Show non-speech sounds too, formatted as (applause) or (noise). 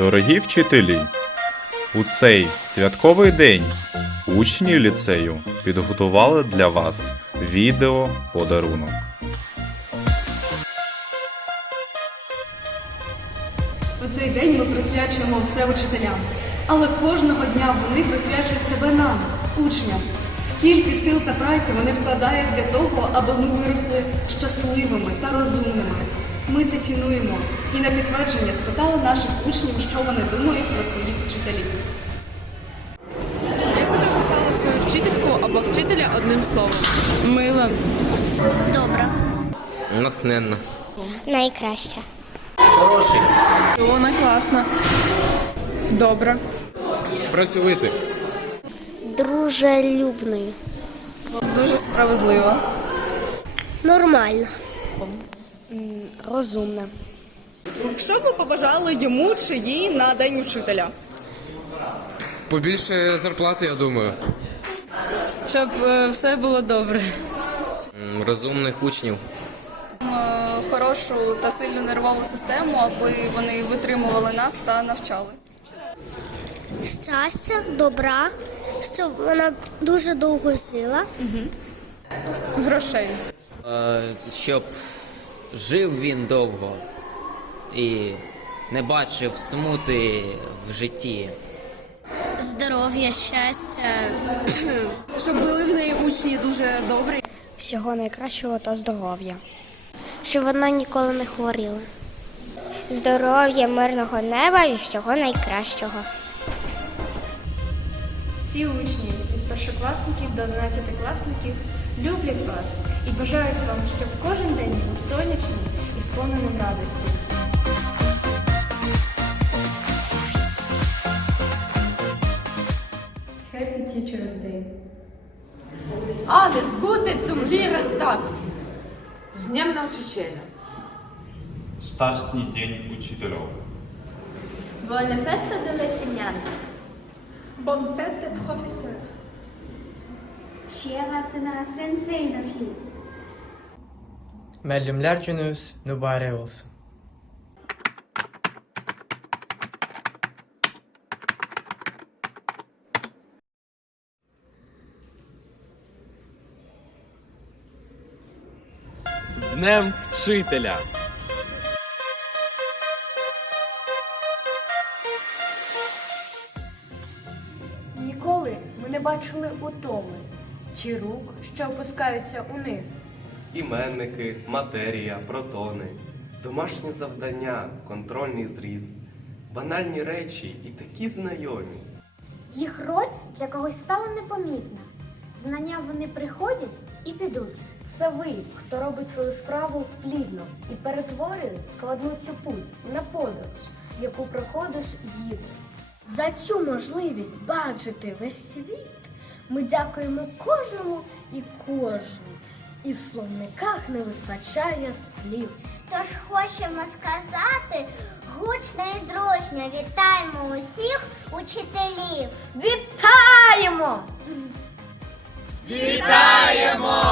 Дорогі вчителі, у цей святковий день учні ліцею підготували для вас відео подарунок. У цей день ми присвячуємо все учителям, але кожного дня вони присвячують себе нам, учням. Скільки сил та праці вони вкладають для того, аби ми виросли щасливими та розумними. Ми це цінуємо і на підтвердження спитали наших учнів, що вони думають про своїх вчителів. Як би ти описала свою вчительку або вчителя одним словом? Мила. Добра. Натхненно. Найкраща. Хороший. Вона класна. Добра. Працьовитий. Дружелюбний. Дуже справедлива. Нормально. Розумна. Що б ви побажали йому чи їй на день вчителя? Побільше зарплати, я думаю. Щоб е, все було добре. М, Розумних учнів. Е, Хорошу та сильну нервову систему, аби вони витримували нас та навчали. Щастя, добра, щоб вона дуже довго жила. Грошей. Е, щоб жив він довго і не бачив смути в житті. Здоров'я, щастя. (clears throat) Щоб були в неї учні дуже добрі. Всього найкращого та здоров'я. Щоб вона ніколи не хворіла. Здоров'я, мирного неба і всього найкращого. Всі учні від першокласників до одинадцятикласників люблять вас і бажають вам, щоб кожен день був сонячним і сповненим радості. Happy Teacher's Day! Alles Gute zum Lehrertag! З Днем Nauczyciela! Штатний день учителів. Buone festa dell'insegnante. Bon fête professeurs! Sensei nahi. Müəllimlər gününüz mübarək olsun. З Днем Вчителя! Ніколи ми не бачили утоми чи рук, що опускаються униз. Іменники, матерія, протони, домашні завдання, контрольний зріз, банальні речі і такі знайомі. Їх роль для когось стала непомітна. Знання вони приходять і підуть. Це ви, хто робить свою справу плідно і перетворює складну цю путь на подорож, яку проходиш їде. За цю можливість бачити весь світ ми дякуємо кожному і кожній. І в словниках не вистачає слів. Тож хочемо сказати гучно і дружньо вітаємо усіх учителів. Вітаємо! Вітаємо!